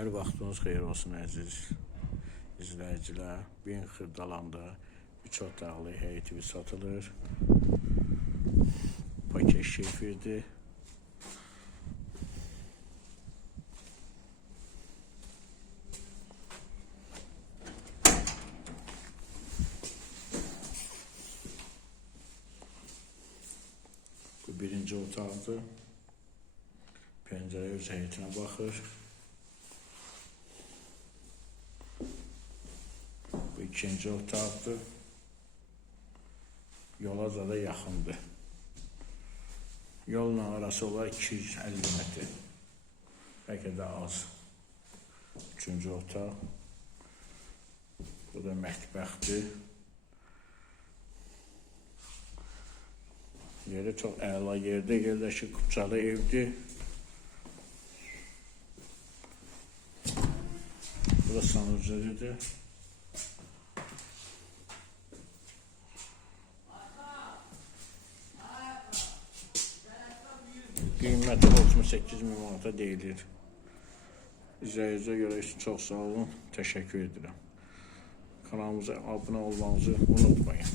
Hər vaxtınız xeyir olsun əziz izləyicilər. Bin Xırdalanda 3 otaqlı həyət evi satılır. Paket şefidir. Bu birinci otaqdır. Pəncərə öz həyətinə baxır. Bu ikinci otaqdır. Yola da yaxındır. Yolla arası olar 250 metr. Bəlkə də az. Üçüncü otaq. Bu da mətbəxdir. Yeri çox əla yerdə yerləşir, kupçalı evdir. Bu da sanucudur. Qiyməti 38 min manata deyilir. İzləyicə görə çox sağ olun, təşəkkür edirəm. Kanalımıza abunə olmanızı unutmayın.